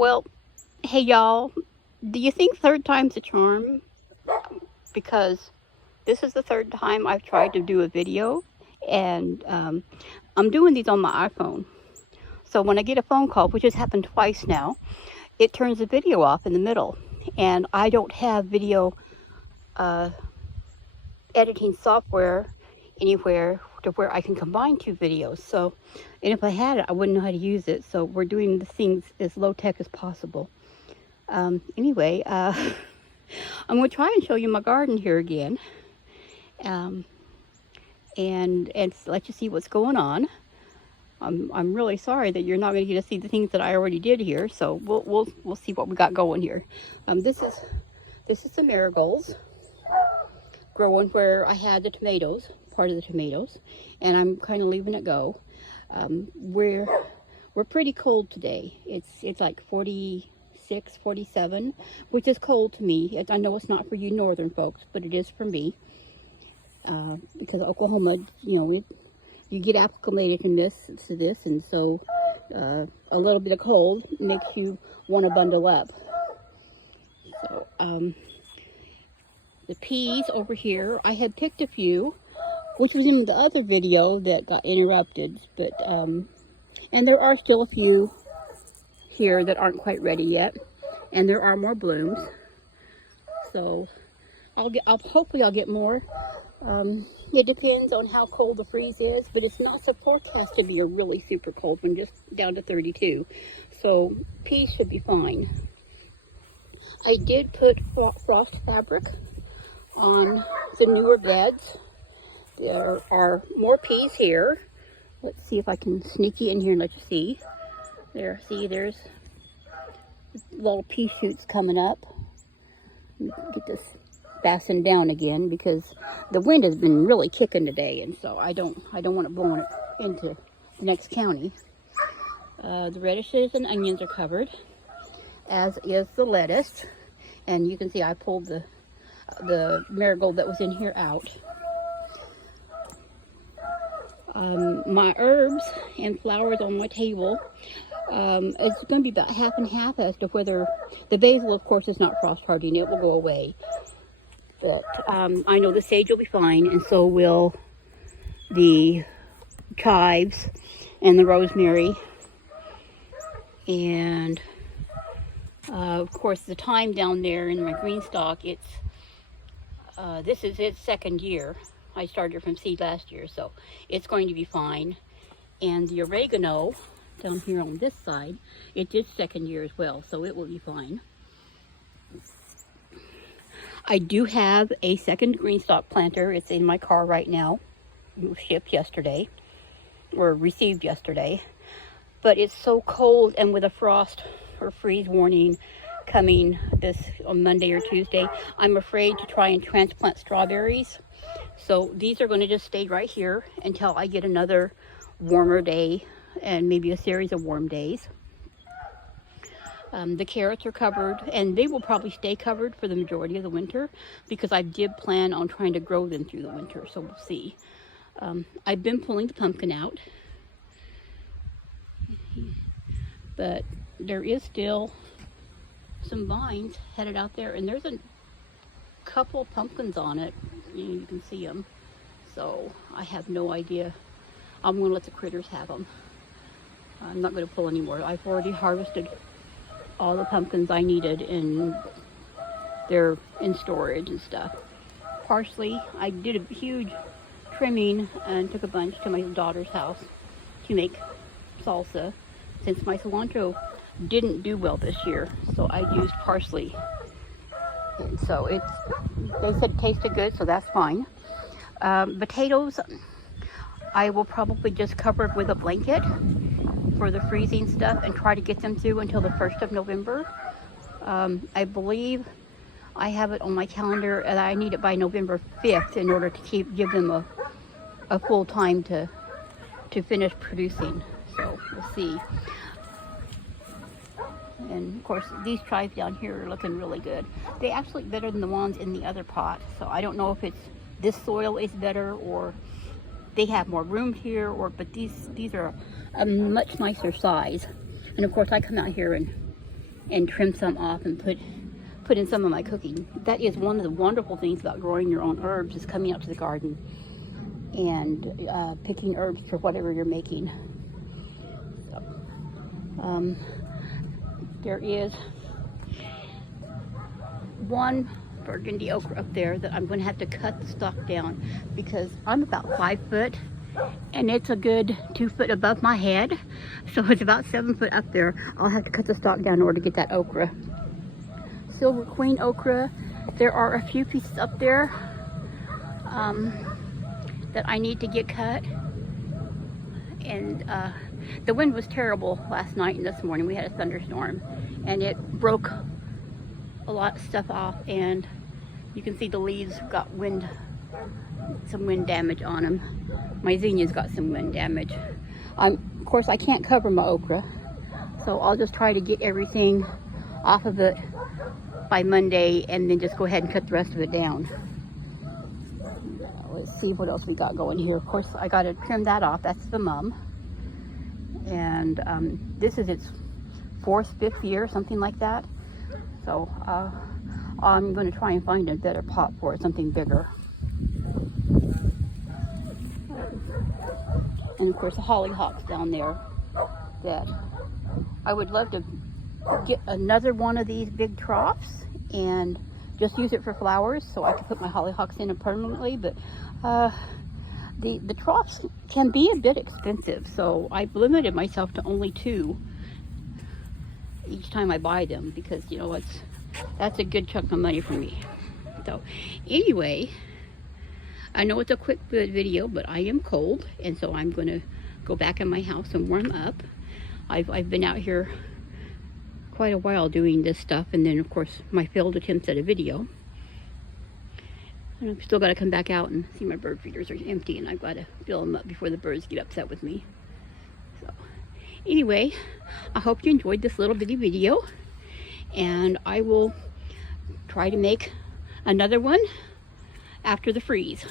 Well, hey y'all, do you think third time's a charm? Because this is the third time I've tried to do a video, and I'm doing these on my iPhone. So when I get a phone call, which has happened twice now, it turns the video off in the middle. And I don't have video uh, editing software anywhere to where I can combine two videos. So, and if I had it, I wouldn't know how to use it. So we're doing the things as low tech as possible. Anyway, I'm going to try and show you my garden here again, and let you see what's going on. I'm really sorry that you're not going to get to see the things that I already did here. So we'll see what we got going here. This is the marigolds growing where I had the tomatoes, part of the tomatoes, and I'm kind of leaving it go. We're pretty cold today. It's like 46, 47, which is cold to me. I know it's not for you northern folks, but it is for me. Because Oklahoma, you get acclimated to this, and so a little bit of cold makes you want to bundle up. So the peas over here, I had picked a few, which was in the other video that got interrupted, but and there are still a few here that aren't quite ready yet, and there are more blooms. So hopefully I'll get more. It depends on how cold the freeze is, but it's not so forecast to be a really super cold one, just down to 32. So peas should be fine. I did put frost fabric on the newer beds. There are more peas here. Let's see if I can sneak you in here and let you see. There, see, there's little pea shoots coming up. Get this fastened down again because the wind has been really kicking today, and so I don't want it blowing it into the next county. The radishes and onions are covered, as is the lettuce, and you can see I pulled the marigold that was in here out. My herbs and flowers on my table, it's going to be about half and half as to whether the basil, of course, is not frost hardy and it will go away. But I know the sage will be fine, and so will the chives and the rosemary. And of course, the thyme down there in my green stalk, this is its second year. I started from seed last year, so it's going to be fine. And the oregano down here on this side, it's its second year as well, so it will be fine. I do have a second green stalk planter. It's in my car right now. It was shipped yesterday, or received yesterday. But it's so cold, and with a frost or freeze warning coming on Monday or Tuesday, I'm afraid to try and transplant strawberries. So these are going to just stay right here until I get another warmer day and maybe a series of warm days. The carrots are covered, and they will probably stay covered for the majority of the winter because I did plan on trying to grow them through the winter, so we'll see. I've been pulling the pumpkin out, but there is still some vines headed out there, and there's a couple pumpkins on it. You can see them, so I have no idea. I'm going to let the critters have them. I'm not going to pull anymore. I've already harvested all the pumpkins I needed, and they're in storage and stuff. Parsley, I did a huge trimming and took a bunch to my daughter's house to make salsa, since my cilantro didn't do well this year, so I used parsley. And so they said it tasted good, so that's fine. Potatoes, I will probably just cover it with a blanket for the freezing stuff and try to get them through until the 1st of November. I believe I have it on my calendar and I need it by November 5th in order to give them a full time to finish producing. So we'll see. And of course, these chives down here are looking really good. They actually look better than the ones in the other pot. So I don't know if it's this soil is better or they have more room here, but these are a much nicer size. And of course, I come out here and and trim some off and put in some of my cooking. That is one of the wonderful things about growing your own herbs, is coming out to the garden and picking herbs for whatever you're making. So, there is one burgundy okra up there that I'm going to have to cut the stalk down, because I'm about 5 foot and it's a good 2 foot above my head, so it's about 7 foot up there. I'll have to cut the stalk down in order to get that okra. Silver Queen okra, there are a few pieces up there that I need to get cut, and the wind was terrible last night and this morning. We had a thunderstorm and it broke a lot of stuff off, and you can see the leaves got some wind damage on them. My zinnias got some wind damage. Of course, I can't cover my okra, so I'll just try to get everything off of it by Monday and then just go ahead and cut the rest of it down. Let's see what else we got going here. Of course, I got to trim that off. That's the mum. And this is its 4th, 5th year, something like that. So I'm going to try and find a better pot for it, something bigger. And of course the hollyhocks down there, that I would love to get another one of these big troughs and just use it for flowers, so I can put my hollyhocks in it permanently. But the troughs can be a bit expensive, so I've limited myself to only 2 each time I buy them, because you know that's a good chunk of money for me. So anyway, I know it's a quick video, but I am cold, and so I'm going to go back in my house and warm up. I've been out here quite a while doing this stuff, and then of course my failed attempts at a video. And I've still got to come back out and see my bird feeders are empty, and I've got to fill them up before the birds get upset with me. So anyway, I hope you enjoyed this little bitty video, and I will try to make another one after the freeze.